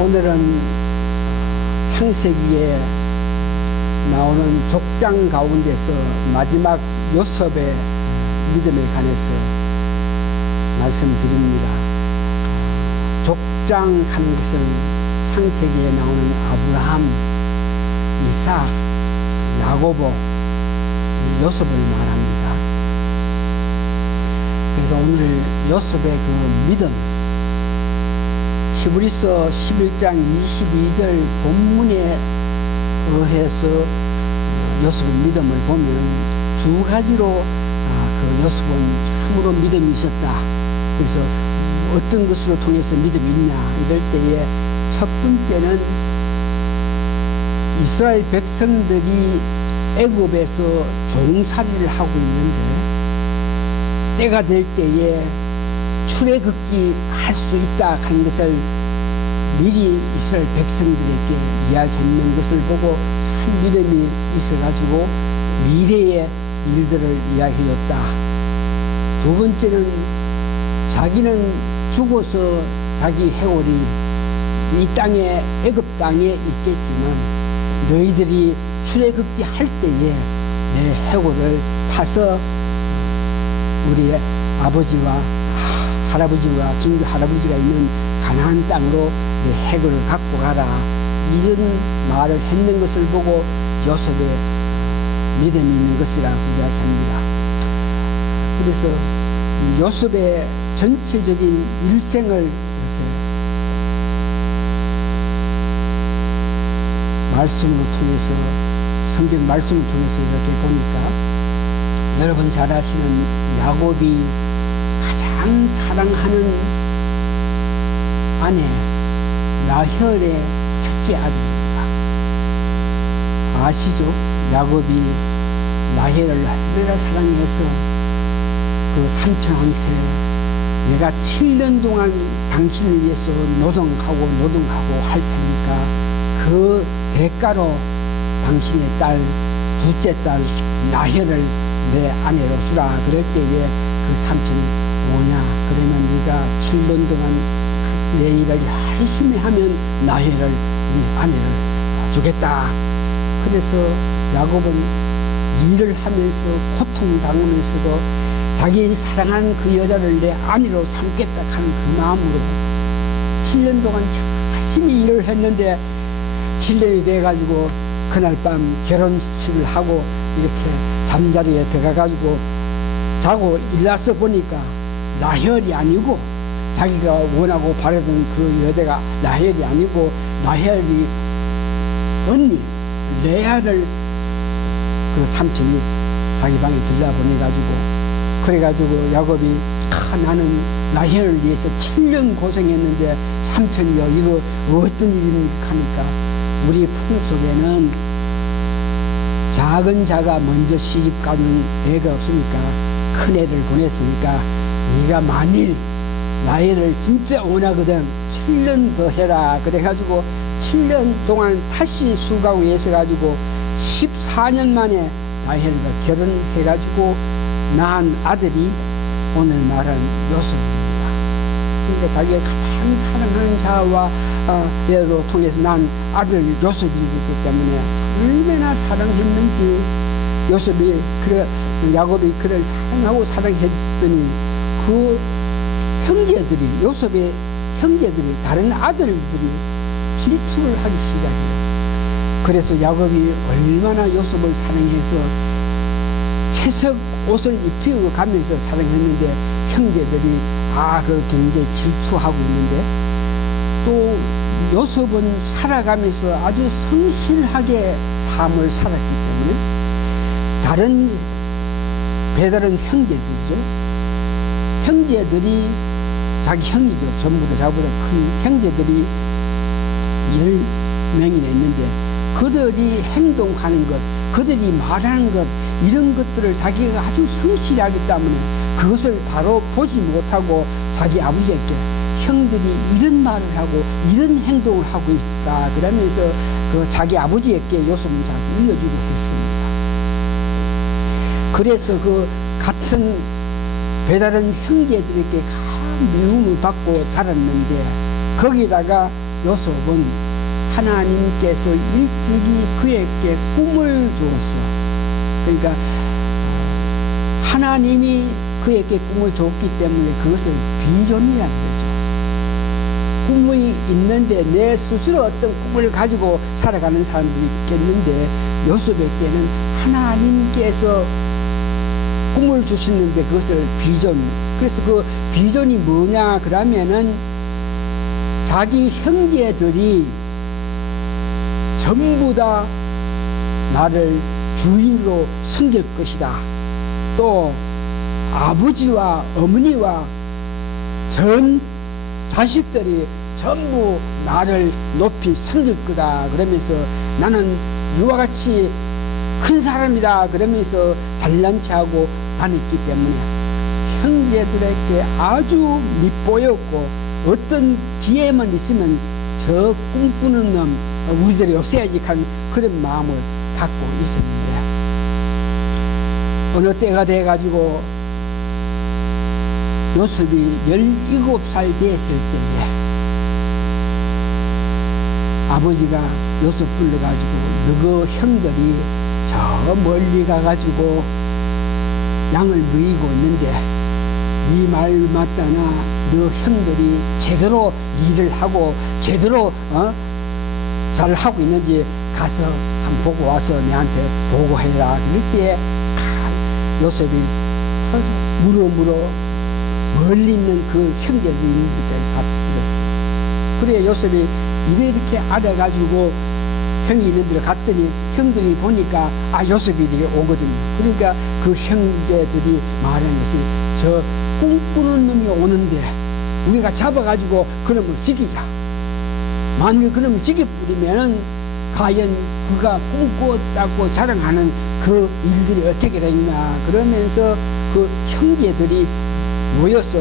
오늘은 창세기에 나오는 족장 가운데서 마지막 요셉의 믿음에 관해서 말씀드립니다. 족장 하는 것은 창세기에 나오는 아브라함, 이삭, 야고보, 요셉을 말합니다. 그래서 오늘 요셉의 그 믿음, 히브리서 11장 22절 본문에 의해서 요셉의 믿음을 보면 두 가지로 그 요셉은 참으로 믿음이 있었다. 그래서 어떤 것으로 통해서 믿음이 있냐 이럴 때에 첫 번째는 이스라엘 백성들이 애굽에서 종살이를 하고 있는데 때가 될 때에 출애굽기 할 수 있다 하는 것을 미리 이스라엘 백성들에게 이야기했는 것을 보고 참 믿음이 있어가지고 미래의 일들을 이야기해줬다. 두 번째는 자기는 죽어서 자기 해골이 이 땅에 애굽 땅에 있겠지만 너희들이 출애굽기 할 때에 내 해골을 파서 우리 아버지와 할아버지와 증조 할아버지가 있는 가나안 땅으로 내 해골을 갖고 가라. 이런 말을 했는 것을 보고 요셉의 믿음이 있는 것이라고 이야기합니다. 그래서 요셉의 전체적인 일생을 이렇게 말씀으로 통해서 성경 말씀을 통해서 이렇게 보니까 여러분 잘 아시는 야곱이 가장 사랑하는 아내 라헬의 첫째 아들입니다. 아시죠? 야곱이 라헬을 얼마나 사랑해서 그 삼촌한테 내가 7년 동안 당신을 위해서 노동하고 할 테니까 그 대가로 당신의 딸 둘째 딸 라헬을 내 아내로 주라. 그럴 때에 그 삼촌이 뭐냐 그러면 네가 7년 동안 내 일을 열심히 하면 라헬을 네 아내를 주겠다. 그래서 야곱은 일을 하면서 고통당하면서도 자기 사랑하는 그 여자를 내 아내로 삼겠다 하는 그 마음으로 7년 동안 열심히 일을 했는데 7년이 돼가지고 그날 밤 결혼식을 하고 이렇게 잠자리에 들어가가지고 자고 일어나서 보니까 라헬이 아니고 자기가 원하고 바라던 그 여자가 라헬이 아니고 라헬이 언니 레아를 그 삼촌이 자기 방에 들여보내가지고 그래가지고 야곱이 나는 라헬을 위해서 7년 고생했는데 삼촌이요 이거 어떤 일입니까 하니까 우리 풍속에는 작은 자가 먼저 시집가는 애가 없으니까 큰 애를 보냈으니까 네가 만일 라헬을 진짜 원하거든 7년 더 해라. 그래가지고 7년 동안 다시 수고하고 애써가지고 14년 만에 라헬과 결혼해가지고 낳은 아들이 오늘 말한 요셉입니다. 그러니까 자기가 가장 사랑하는 자와 얘로 통해서 낳은 아들 요셉이기 때문에 얼마나 사랑했는지 요셉이 야곱이 그를 사랑하고 사랑했더니 그 형제들이 요셉의 형제들이 다른 아들들이 질투를 하기 시작해요. 그래서 야곱이 얼마나 요셉을 사랑해서 채색 옷을 입히고 가면서 사랑했는데 형제들이 그 굉장히 질투하고 있는데 또 요셉은 살아가면서 아주 성실하게 삶을 살았기 때문에 다른 배다른 형제들이 자기 형이죠. 전부 다 자보다 큰 형제들이 10명이나 있는데 그들이 행동하는 것, 그들이 말하는 것 이런 것들을 자기가 아주 성실하기 때문에 그것을 바로 보지 못하고 자기 아버지에게 형들이 이런 말을 하고 이런 행동을 하고 있다 그러면서 그 자기 아버지에게 요셉은 자꾸 일러주고 했습니다. 그래서 그 같은 배다른 형제들에게 미움을 받고 자랐는데 거기다가 요셉은 하나님께서 일찍이 그에게 꿈을 주었어. 그러니까 하나님이 그에게 꿈을 줬기 때문에 그것을 비전이라는 거죠. 꿈이 있는데 내 스스로 어떤 꿈을 가지고 살아가는 사람들이 있겠는데 요셉에게는 하나님께서 꿈을 주시는데 그것을 비전. 그래서 그 비전이 뭐냐 그러면은 자기 형제들이 전부 다 나를 주인으로 섬길 것이다. 또 아버지와 어머니와 전 자식들이 전부 나를 높이 섬길 거다. 그러면서 나는 이와 같이 큰 사람이다. 그러면서 잘난 체하고 다녔기 때문에 형제들에게 아주 밉보였고 어떤 기회만 있으면 저 꿈꾸는 놈 우리들이 없애야지 한 그런 마음을 갖고 있었는데 어느 때가 돼가지고 요셉이 17살 됐을 때에 아버지가 요셉 불러가지고 너그 형들이 저 멀리 가가지고 양을 누이고 있는데 네 말 맞다나 너 형들이 제대로 일을 하고 제대로 잘 하고 있는지 가서 한번 보고 와서 내한테 보고해라. 그럴 때 요셉이 물어 멀리 있는 그 형제들이 있는 데까지 다 들었어. 그래 요셉이 이렇게 알아가지고 형이 있는 데로 갔더니 형들이 보니까 요셉이 이렇게 오거든요. 그러니까 그 형제들이 말하는 것이 저 꿈꾸는 놈이 오는데 우리가 잡아가지고 그놈을 죽이자. 만일 그놈을 죽여버리면은 과연 그가 꿈꾸었다고 자랑하는 그 일들이 어떻게 되느냐. 그러면서 그 형제들이 모여서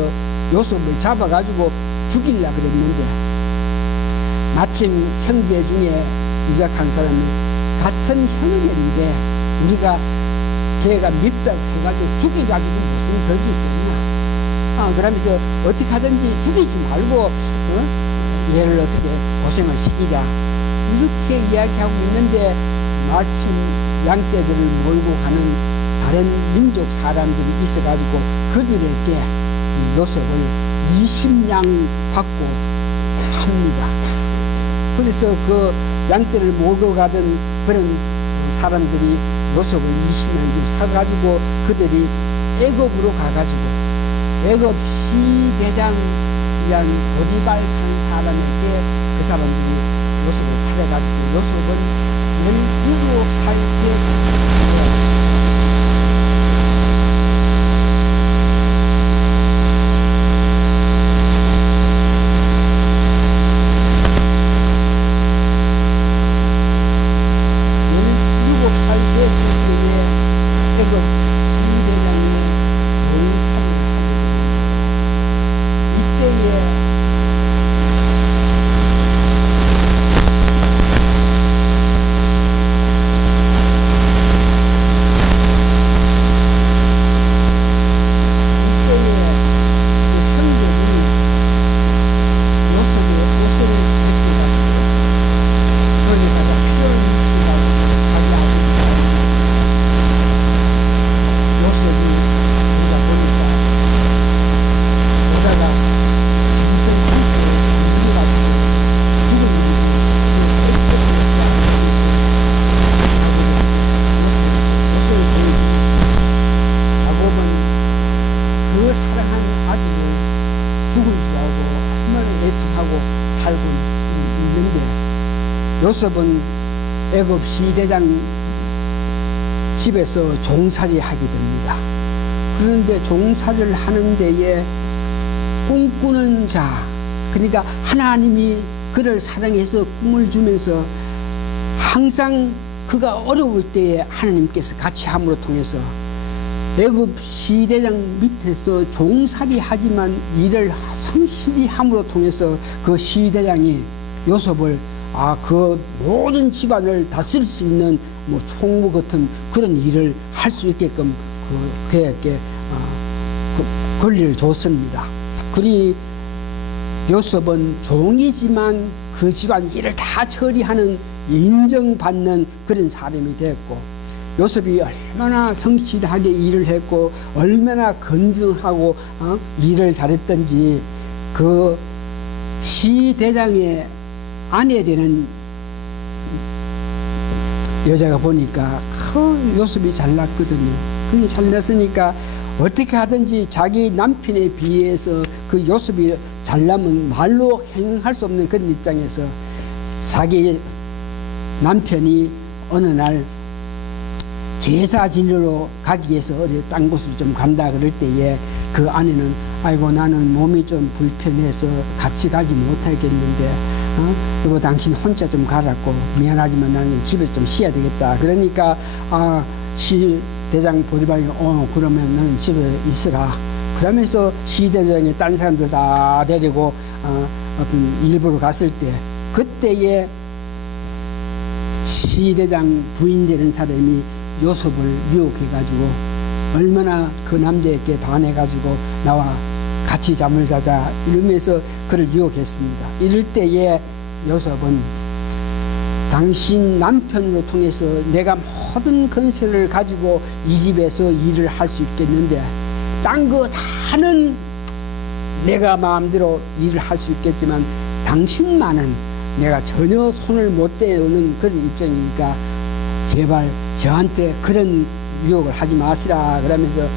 요셉을 잡아가지고 죽이려고 그랬는데 마침 형제 중에 유작한 사람이 같은 형제인데 우리가 걔가 밉다고 해가지고 죽이가지고 무슨 덕이 있겠나. 그러면서 어떻게 하든지 죽이지 말고 얘를 어떻게 고생을 시키자 이렇게 이야기하고 있는데 마침 양떼들을 몰고 가는 다른 민족 사람들이 있어가지고 그들에게 요셉을 20냥 받고 합니다. 그래서 그 양떼를 몰고 가던 그런 사람들이 요셉을 20냥 사가지고 그들이 애굽으로 가가지고 애굽 시대장이란 보디발 한 사람에게 그 사람들이 요셉을 팔아가지고 요셉은 17살 때 요셉은 애굽 시대장 집에서 종살이 하게 됩니다. 그런데 종살이를 하는 데에 꿈꾸는 자, 그러니까 하나님이 그를 사랑해서 꿈을 주면서 항상 그가 어려울 때에 하나님께서 같이 함으로 통해서 애굽 시대장 밑에서 종살이 하지만 일을 성실히 함으로 통해서 그 시대장이 요셉을 그 모든 집안을 다스릴 수 있는 총무 같은 그런 일을 할 수 있게끔 그에게 권리를 줬습니다. 그리 요셉은 종이지만 그 집안 일을 다 처리하는 인정받는 그런 사람이 됐고, 요셉이 얼마나 성실하게 일을 했고 얼마나 건전하고 일을 잘했던지 그 시대장의 아내 되는 여자가 보니까 요셉이 잘났거든요. 그게 잘났으니까 어떻게 하든지 자기 남편에 비해서 그 요셉이 잘나면 말로 행할 수 없는 그런 입장에서 자기 남편이 어느 날 제사 지내러 가기 위해서 어디 딴 곳을 좀 간다 그럴 때에 그 아내는 아이고 나는 몸이 좀 불편해서 같이 가지 못하겠는데 여보 당신 혼자 좀 가라고 미안하지만 나는 집에서 좀 쉬어야 되겠다. 그러니까 시대장 보디발이 그러면 너는 집에 있으라. 그러면서 시대장이 딴 사람들 다 데리고 어떤 일부러 갔을 때 그때에 시대장 부인 되는 사람이 요셉을 유혹해가지고 얼마나 그 남자에게 반해가지고 나와 같이 잠을 자자 이러면서 그를 유혹했습니다. 이럴 때에 요셉은 당신 남편으로 통해서 내가 모든 건설을 가지고 이 집에서 일을 할 수 있겠는데 딴 거 다는 내가 마음대로 일을 할 수 있겠지만 당신만은 내가 전혀 손을 못 대는 그런 입장이니까 제발 저한테 그런 유혹을 하지 마시라 그러면서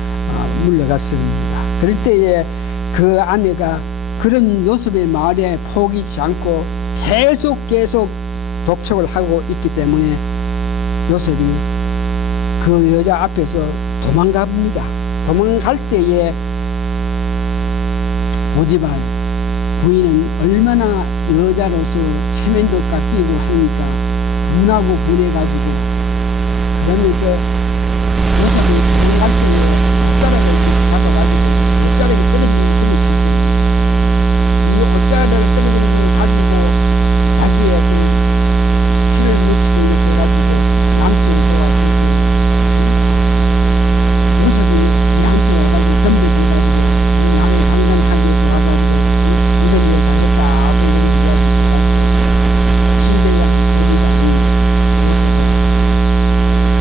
물러갔습니다. 그럴 때에 그 아내가 그런 요셉의 말에 포기치 않고 계속 독촉을 하고 있기 때문에 요셉이 그 여자 앞에서 도망가 봅니다. 도망갈 때에 보디발 부인은 얼마나 여자로서 체면도가 끼고 하니까 분하고 분해가지고 그러면서 요셉이 도망갈 때에 옷자락을 받아가지고 옷자락이 떨어지는 그릇이 있어요. 이 옷자락을 떨어지는 걸 가지고 자기의 피를 묻히고 이렇게 해가지고 남편이 도와주고 요셉이 남편이 와가지고 덤벼줘가지고 남을 항상하기 위해서 와가지고 이런 걸 잘했다 하고 이런 걸 이야기했다. 신대장 부부장이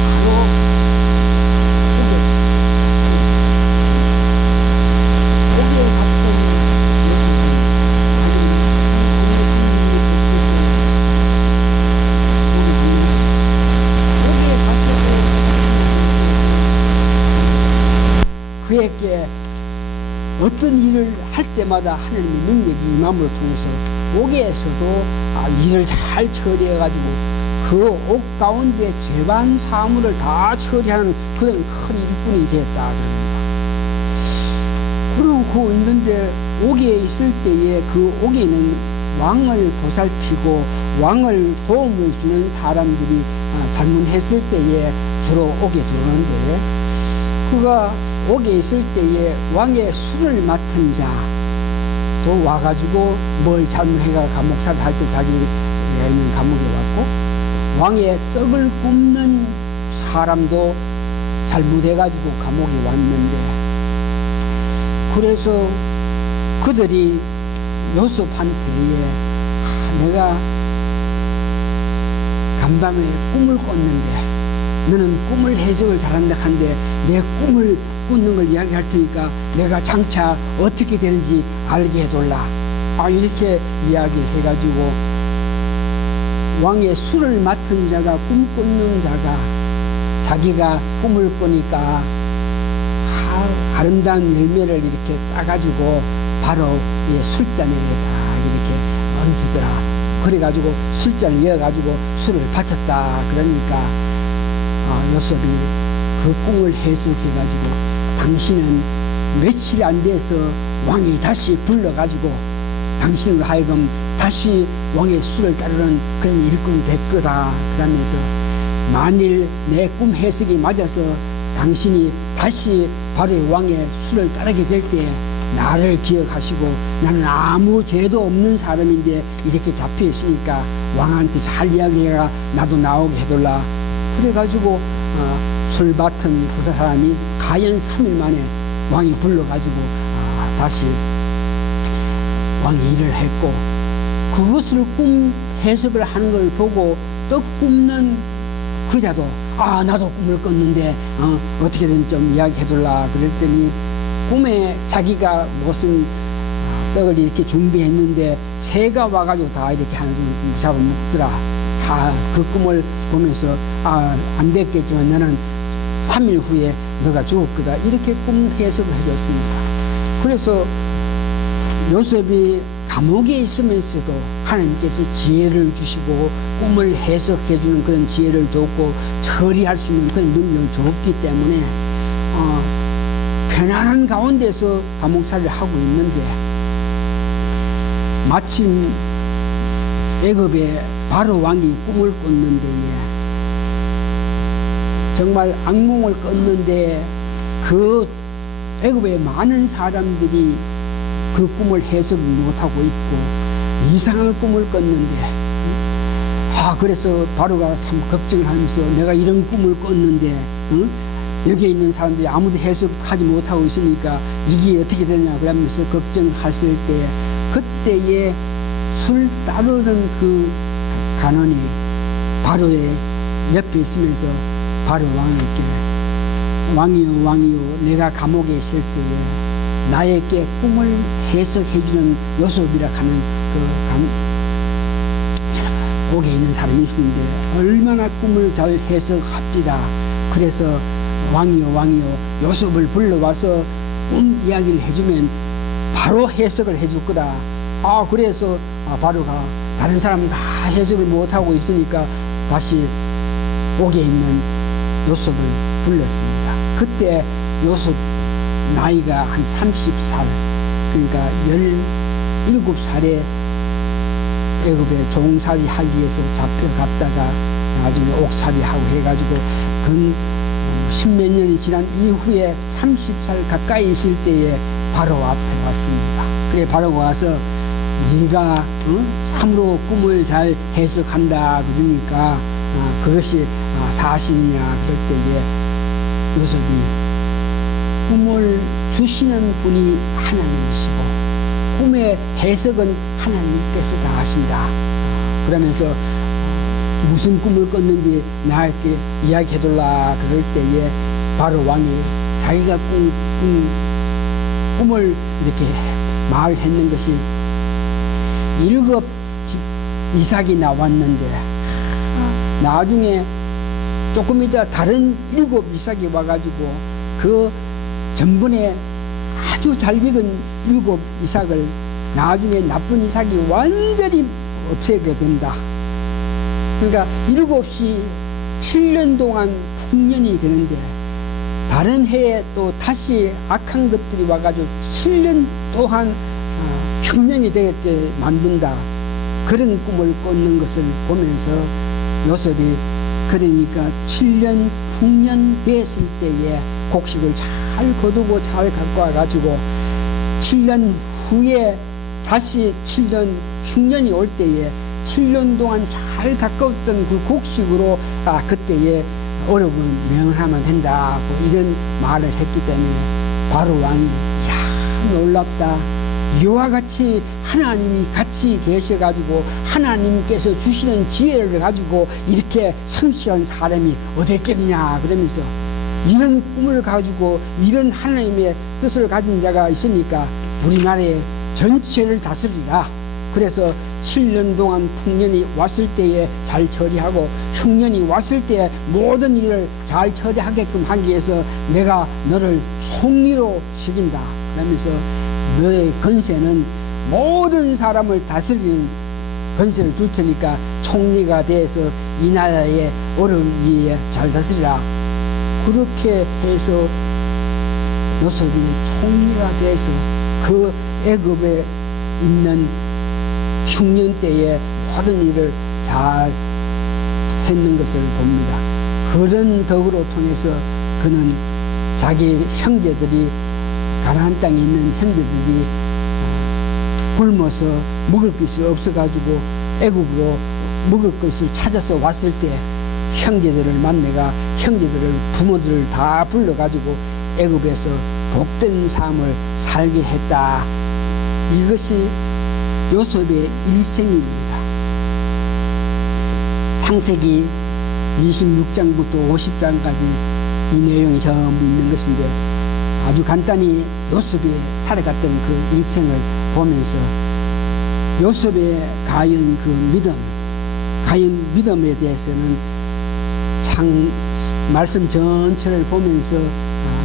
바로 거기에 갔던 그에게 어떤 일을 할 때마다 하나님의 능력이 임함으로 통해서 옥에서도 일을 잘 처리해가지고 그 옥 가운데 죄반 사물을 다 처리하는 그런 큰 일꾼이 되었다 그럽니다. 그러고 있는데 옥에 있을 때에 그 옥에는 왕을 보살피고 왕을 도움을 주는 사람들이 잘못했을 때에 주로 옥에 들어오는데 그가 옥에 있을 때에 왕의 술을 맡은 자도 와가지고 뭘 잘못해가 감옥살이 할 때 자기가 있는 감옥에 왔고 왕의 떡을 굽는 사람도 잘못해가지고 감옥에 왔는데 그래서 그들이 요셉한테 내가 간밤에 꿈을 꿨는데 너는 꿈을 해석을 잘한다 하는데 내 꿈을 꾸는 걸 이야기할 테니까 내가 장차 어떻게 되는지 알게 해둘라. 이렇게 이야기를 해가지고 왕의 술을 맡은 자가 꿈 꾸는 자가 자기가 꿈을 꾸니까 아름다운 열매를 이렇게 따가지고 바로 술잔에다 이렇게 얹으더라. 그래가지고 술잔을 이어가지고 술을 바쳤다. 그러니까 요셉이 그 꿈을 해석해가지고 당신은 며칠이 안 돼서 왕이 다시 불러가지고 당신을 하여금 다시 왕의 술을 따르는 그런 일꾼이 될 거다. 그러면서 만일 내 꿈 해석이 맞아서 당신이 다시 바로 왕의 술을 따르게 될 때 나를 기억하시고 나는 아무 죄도 없는 사람인데 이렇게 잡혀 있으니까 왕한테 잘 이야기해가 나도 나오게 해둘라. 그래가지고 술 맡은 그 사람이 가연 3일 만에 왕이 불러가지고 다시 왕이 일을 했고 그 그것을 꿈 해석을 하는 걸 보고 떡 굽는 그자도 나도 꿈을 꿨는데 어떻게 되면 좀 이야기해둘라 그랬더니 꿈에 자기가 무슨 떡을 이렇게 준비했는데 새가 와가지고 다 이렇게 하나 잡아먹더라. 그 꿈을 보면서 안 됐겠지만 너는 3일 후에 너가 죽을 거다. 이렇게 꿈 해석을 해줬습니다. 그래서 요셉이 감옥에 있으면서도 하나님께서 지혜를 주시고 꿈을 해석해주는 그런 지혜를 줬고 처리할 수 있는 그런 능력을 줬기 때문에 편안한 가운데서 감옥살이를 하고 있는데 마침 애굽의 바로 왕이 꿈을 꿨는데 정말 악몽을 꿨는데 그 애굽의 많은 사람들이 그 꿈을 해석 못하고 있고 이상한 꿈을 꿨는데 그래서 바로가 참 걱정을 하면서 내가 이런 꿈을 꿨는데 여기에 있는 사람들이 아무도 해석하지 못하고 있으니까 이게 어떻게 되냐 그러면서 걱정하실 때 그때에 술 따르는 그 간원이 바로의 옆에 있으면서 바로 왕에게 왕이요 내가 감옥에 있을 때에 나에게 꿈을 해석해주는 요셉이라 하는 옥에 있는 사람이 있는데 얼마나 꿈을 잘 해석합디다. 그래서 왕이요 요셉을 불러와서 꿈 이야기를 해주면 바로 해석을 해줄 거다. 그래서 바로가 다른 사람은 다 해석을 못하고 있으니까 다시 옥에 있는 요셉을 불렀습니다. 그때 요셉 나이가 한 30살, 그러니까 17살에 애굽에 종살이 하기 위해서 잡혀갔다가 나중에 옥살이하고 해가지고 근 10몇 년이 지난 이후에 30살 가까이 있을 때에 바로 앞에 왔습니다. 그래 바로가 와서 네가 참으로 꿈을 잘 해석한다 그러니까 그것이 사실이냐 그럴 때에 요셉이 꿈을 주시는 분이 하나님이시고 꿈의 해석은 하나님께서 다 하신다. 그러면서 무슨 꿈을 꿨는지 나에게 이야기해둘라 그럴 때에 바로 왕이 자기가 꿈을 이렇게 말했는 것이 7 이삭이 나왔는데 나중에 조금 이따 다른 7 이삭이 와가지고 그 전번에 아주 잘 익은 7 이삭을 나중에 나쁜 이삭이 완전히 없애게 된다. 그러니까 7이 7년 동안 풍년이 되는데 다른 해에 또 다시 악한 것들이 와가지고 7년 동안 흉년이 되게 만든다. 그런 꿈을 꿨는 것을 보면서 요셉이 그러니까 7년 풍년 됐을 때에 곡식을 잘 거두고 잘 갖고 와가지고 7년 후에 다시 7년 흉년이 올 때에 7년 동안 잘 가까웠던 그 곡식으로 그때에 어려움을 면하면 된다고 이런 말을 했기 때문에 바로 왕이 놀랍다. 이와 같이 하나님이 같이 계셔가지고 하나님께서 주시는 지혜를 가지고 이렇게 성실한 사람이 어디 있겠느냐 그러면서 이런 꿈을 가지고 이런 하나님의 뜻을 가진 자가 있으니까 우리나라의 전체를 다스리라. 그래서 7년 동안 풍년이 왔을 때에 잘 처리하고 흉년이 왔을 때에 모든 일을 잘 처리하게끔 하기 위해서 내가 너를 총리로 시킨다. 그러면서 너의 건세는 모든 사람을 다스리는 건세를 줄 테니까 총리가 돼서 이 나라의 어려운 위에 잘 다스리라. 그렇게 해서 요셉이 총리가 돼서 그 애굽에 있는 흉년 때에 모든 일을 잘 했는 것을 봅니다. 그런 덕으로 통해서 그는 자기 형제들이 가나안 땅에 있는 형제들이 굶어서 먹을 것이 없어가지고 애굽으로 먹을 것을 찾아서 왔을 때 형제들을 만나가 형제들을 부모들을 다 불러가지고 애굽에서 복된 삶을 살게 했다. 이것이 요셉의 일생입니다. 창세기 26장부터 50장까지 이 내용이 전부 있는 것인데, 아주 간단히 요셉이 살아갔던 그 일생을 보면서 요셉의 가연 그 믿음, 가연 믿음에 대해서는 참 말씀 전체를 보면서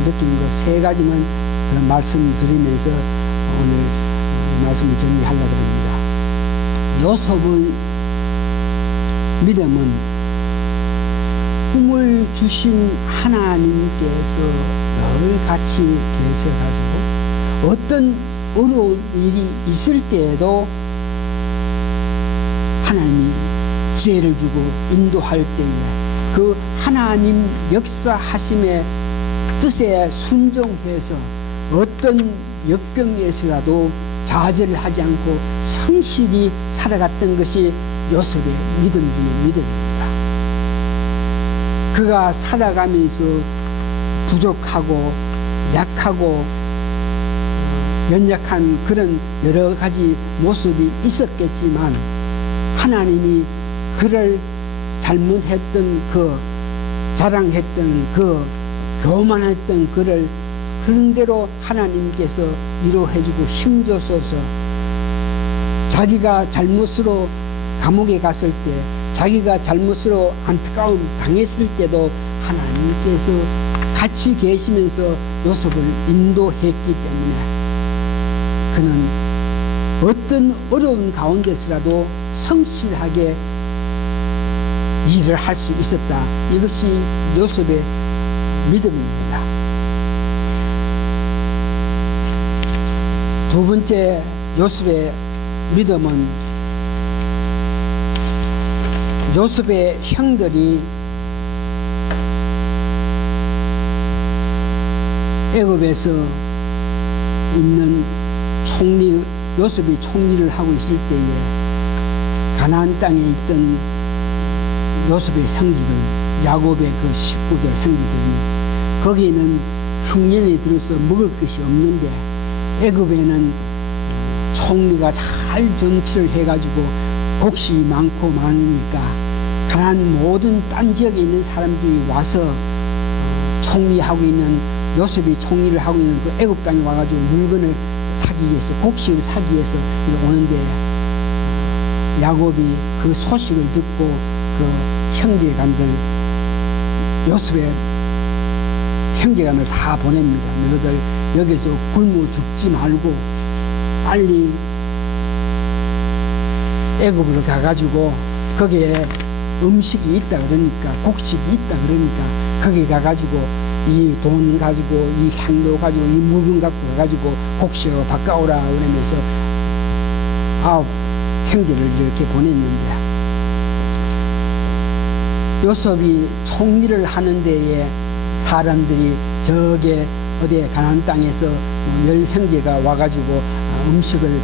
느낀 것 세 가지만 그런 말씀드리면서 오늘 이 말씀을 정리하려고 합니다. 요셉의 믿음은 꿈을 주신 하나님께서 늘 같이 계셔가지고 어떤 어려운 일이 있을 때에도 하나님이 지혜를 주고 인도할 때에 그 하나님 역사하심의 뜻에 순종해서 어떤 역경에서라도 좌절을 하지 않고 성실히 살아갔던 것이 요셉의 믿음 중의 믿음입니다. 그가 살아가면서 부족하고 약하고 연약한 그런 여러 가지 모습이 있었겠지만 하나님이 그를 잘못했던 그 자랑했던 그 교만했던 그를 그런 대로 하나님께서 위로해주고 힘줘서서 자기가 잘못으로 감옥에 갔을 때, 자기가 잘못으로 안타까움 당했을 때도 하나님께서 같이 계시면서 요셉을 인도했기 때문에 그는 어떤 어려운 가운데서라도 성실하게 일을 할 수 있었다. 이것이 요셉의 믿음입니다. 두 번째 요셉의 믿음은 요셉의 형들이 애굽에서 있는 요셉이 총리를 하고 있을 때에 가나안 땅에 있던 요셉의 형제들, 야곱의 그 식구들, 형제들이 거기에는 흉년이 들어서 먹을 것이 없는데 애굽에는 총리가 잘 정치를 해가지고 곡식이 많고 많으니까 가나안 모든 딴 지역에 있는 사람들이 와서 총리하고 있는 요셉이 총리를 하고 있는 그 애굽 땅에 와가지고 물건을 사기 위해서, 곡식을 사기 위해서 오는데 야곱이 그 소식을 듣고 그 형제간들, 요셉의 형제간을 다 보냅니다. 너희들 여기서 굶어 죽지 말고 빨리 애굽으로 가가지고 거기에 음식이 있다 그러니까, 곡식이 있다 그러니까 거기 가가지고 이 돈 가지고 이 향도 가지고 이 물건 갖고 가가지고 곡식을 바꿔오라 그러면서 9 형제를 이렇게 보냈는데, 요셉이 총리를 하는 데에 사람들이 저게 어디에 가나안 땅에서 10 형제가 와가지고 음식을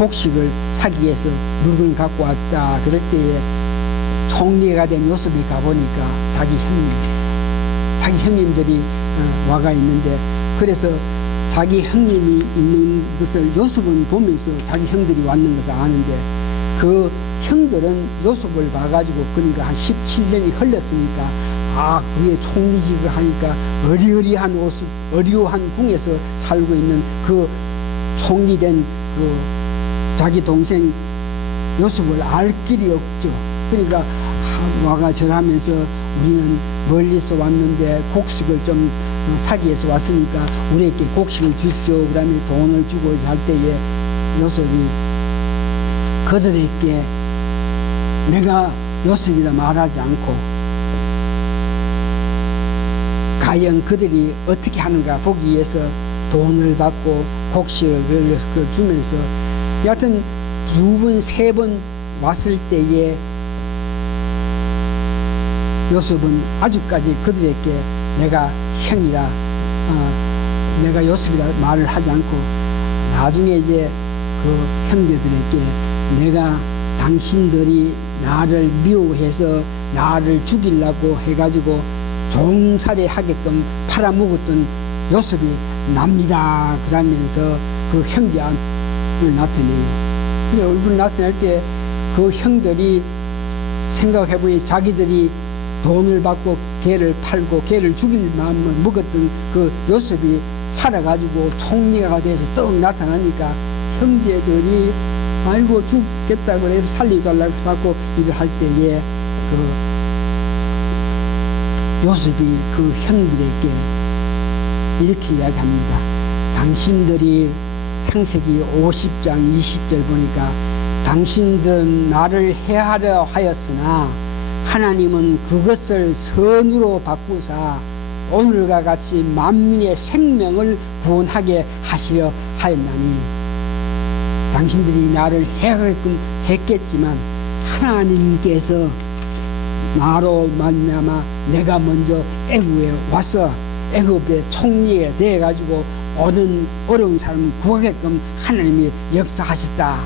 곡식을 사기 위해서 물건을 갖고 왔다 그럴 때에 총리가 된 요셉이 가보니까 자기 형님들이 와가 있는데, 그래서 자기 형님이 있는 것을 요셉은 보면서 자기 형들이 왔는 것을 아는데 그 형들은 요셉을 봐가지고, 그러니까 한 17년이 흘렀으니까 그게 총리직을 하니까 어리어리한 궁에서 살고 있는 그 총리된 그 자기 동생 요셉을 알 길이 없죠. 그러니까 와가 절하면서 우리는 멀리서 왔는데 곡식을 좀 사기 위해서 왔으니까 우리에게 곡식을 주십시오. 그러면 돈을 주고 할 때에 요셉이 그들에게 내가 요셉이라 말하지 않고 과연 그들이 어떻게 하는가 보기 위해서 돈을 받고 곡식을 주면서 여하튼 2번, 3번 왔을 때에 요셉은 아직까지 그들에게 내가 형이라, 내가 요셉이라 말을 하지 않고 나중에 이제 그 형제들에게 내가 당신들이 나를 미워해서 나를 죽이려고 해가지고 종살이 하게끔 팔아먹었던 요셉이 납니다. 그러면서 그 형제를 나타내요. 그래, 얼굴 나타날 때 그 형들이 생각해보니 자기들이 돈을 받고 개를 팔고 개를 죽일 마음을 먹었던 그 요셉이 살아가지고 총리가 돼서 떡 나타나니까 형제들이 아이고 죽겠다 그래 살리달라고 자꾸 일을 할 때에 그 요셉이 그 형들에게 이렇게 이야기합니다. 당신들이 창세기 50장 20절 보니까 당신들은 나를 해하려 하였으나 하나님은 그것을 선으로 바꾸사 오늘과 같이 만민의 생명을 구원하게 하시려 하였나니 당신들이 나를 해하게끔 했겠지만 하나님께서 나로 말미암아 내가 먼저 애굽에 와서 애굽의 총리가 돼가지고 오는 어려운 사람을 구하게끔 하나님이 역사하셨다.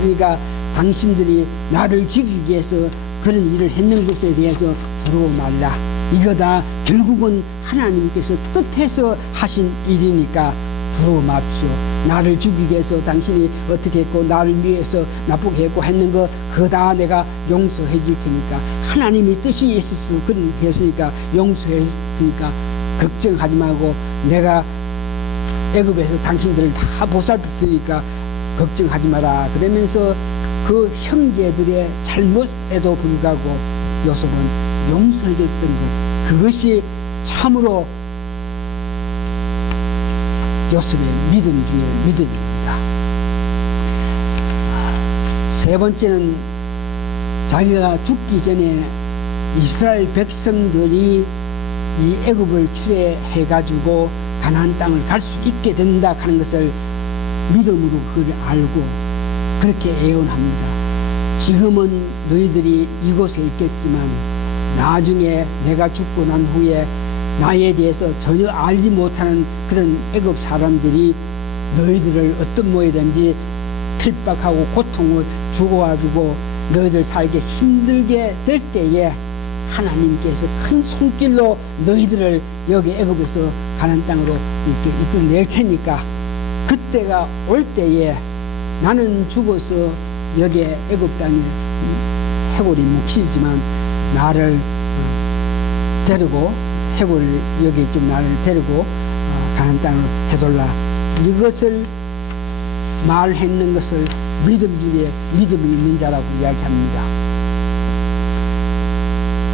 그러니까 당신들이 나를 지키기 위해서 그런 일을 했는 것에 대해서 부러워 말라. 이거다 결국은 하나님께서 뜻해서 하신 일이니까 부러워 맙시오. 나를 죽이기 위해서 당신이 어떻게 했고 나를 위해서 나쁘게 했고 했는 거 그거 다 내가 용서해 줄 테니까 하나님이 뜻이 있어서 그런 했으니까 용서해 줄 테니까 걱정하지 말고 내가 애굽에서 당신들을 다 보살폈으니까 걱정하지 마라. 그러면서 그 형제들의 잘못에도 불구하고 요셉은 용서해 줬던 것 그것이 참으로 요셉의 믿음 중에 믿음입니다. 세 번째는 자기가 죽기 전에 이스라엘 백성들이 이 애굽을 출애해 가지고 가나안 땅을 갈 수 있게 된다 하는 것을 믿음으로 그걸 알고 그렇게 애원합니다. 지금은 너희들이 이곳에 있겠지만 나중에 내가 죽고 난 후에 나에 대해서 전혀 알지 못하는 그런 애굽 사람들이 너희들을 어떤 모이든지 필박하고 고통을 주고가지고 너희들 살기 힘들게 될 때에 하나님께서 큰 손길로 너희들을 여기 애굽에서 가나안 땅으로 이렇게 이끌어낼 테니까 그때가 올 때에 나는 죽어서 여기 애굽 땅에 해골이 묵히지만 나를 데리고 해골 여기 좀 나를 데리고 가나안 땅으로 해돌라. 이것을 말했는 것을 믿음 중에 믿음이 있는 자라고 이야기합니다.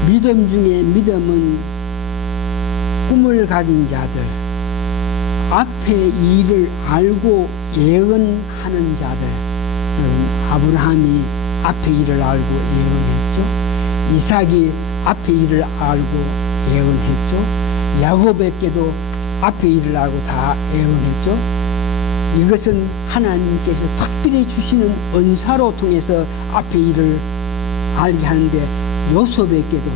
믿음 중에 믿음은 꿈을 가진 자들, 앞에 일을 알고 예언하는 자들. 아브라함이 앞에 일을 알고 예언했죠. 이삭이 앞에 일을 알고 예언했죠. 야곱에게도 앞에 일을 알고 다 예언했죠. 이것은 하나님께서 특별히 주시는 은사로 통해서 앞에 일을 알게 하는데 요셉에게도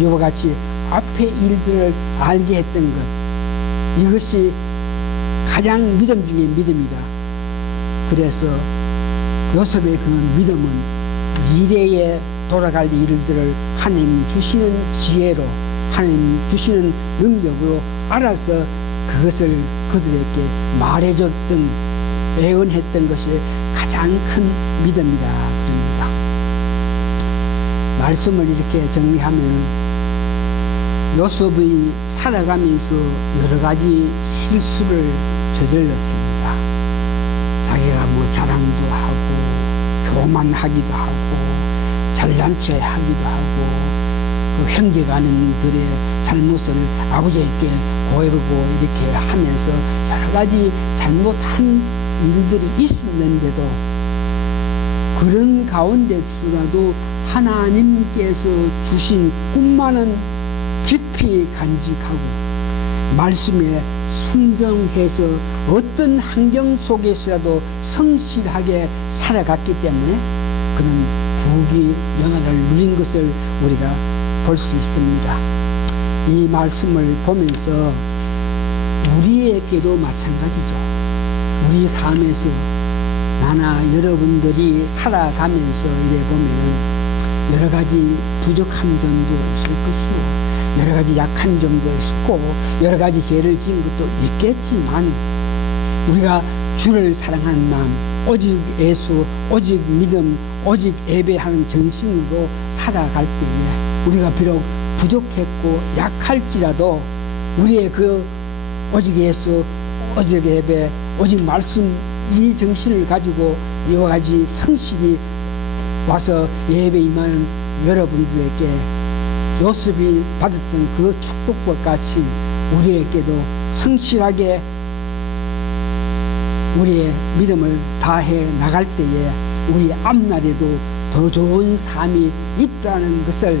이와 같이 앞에 일들을 알게 했던 것 이것이 가장 믿음 중에 믿음이다. 그래서 요셉의 그 믿음은 미래에 돌아갈 일들을 하나님 주시는 지혜로 하나님 주시는 능력으로 알아서 그것을 그들에게 말해줬던 애원했던 것이 가장 큰 믿음이다. 그럽니다. 말씀을 이렇게 정리하면 요셉이 살아가면서 여러 가지 실수를 저질렀습니다. 자기가 뭐 자랑도 하고 교만하기도 하고 잘난 체 하기도 하고 그 형제간들의 잘못을 아버지에게 고해보고 이렇게 하면서 여러 가지 잘못한 일들이 있었는데도 그런 가운데서라도 하나님께서 주신 꿈만은 깊이 간직하고 말씀에 순종해서 어떤 환경 속에서라도 성실하게 살아갔기 때문에 그는 부귀 영화를 누린 것을 우리가 볼 수 있습니다. 이 말씀을 보면서 우리에게도 마찬가지죠. 우리 삶에서 나나 여러분들이 살아가면서 이래 보면은 여러 가지 부족한 점도 있을 것이고 여러 가지 약한 점도 있고 여러 가지 죄를 지은 것도 있겠지만 우리가 주를 사랑하는 마음 오직 예수, 오직 믿음, 오직 예배하는 정신으로 살아갈 때에 우리가 비록 부족했고 약할지라도 우리의 그 오직 예수, 오직 예배, 오직 말씀 이 정신을 가지고 이와 같이 성실히 와서 예배 임하는 여러분들에게 요셉이 받았던 그 축복과 같이 우리에게도 성실하게 우리의 믿음을 다해 나갈 때에 우리 앞날에도 더 좋은 삶이 있다는 것을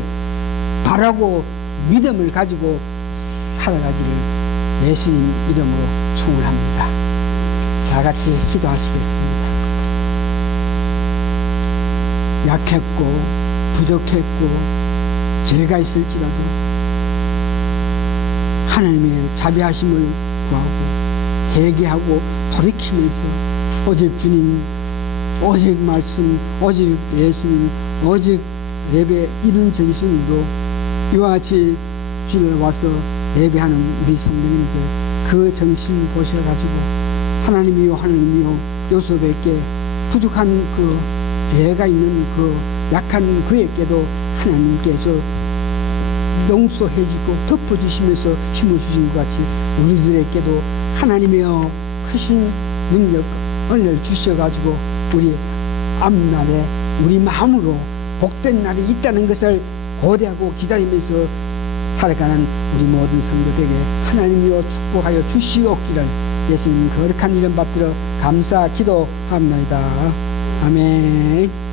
바라고 믿음을 가지고 살아가기를 예수님 이름으로 축원합니다. 다 같이 기도하시겠습니다. 약했고 부족했고 죄가 있을지라도 하나님의 자비하심을 구하고 회개하고 돌이키면서 오직 주님, 오직 말씀, 오직 예수님, 오직 예배 이런 정신으로 이와 같이 주를 와서 예배하는 우리 성도님들 그 정신 보셔가지고 하나님이요 하나님이요 요셉에게 부족한 그 죄가 있는 그 약한 그에게도 하나님께서 용서해주고 덮어주시면서 힘을 주신 것 같이 우리들에게도 하나님이여 크신 능력 은혜를 주셔가지고 우리 앞날에 우리 마음으로 복된 날이 있다는 것을 고대하고 기다리면서 살아가는 우리 모든 성도들에게 하나님이여 축복하여 주시옵기를 예수님 거룩한 이름 받들어 감사 기도합니다. 아멘.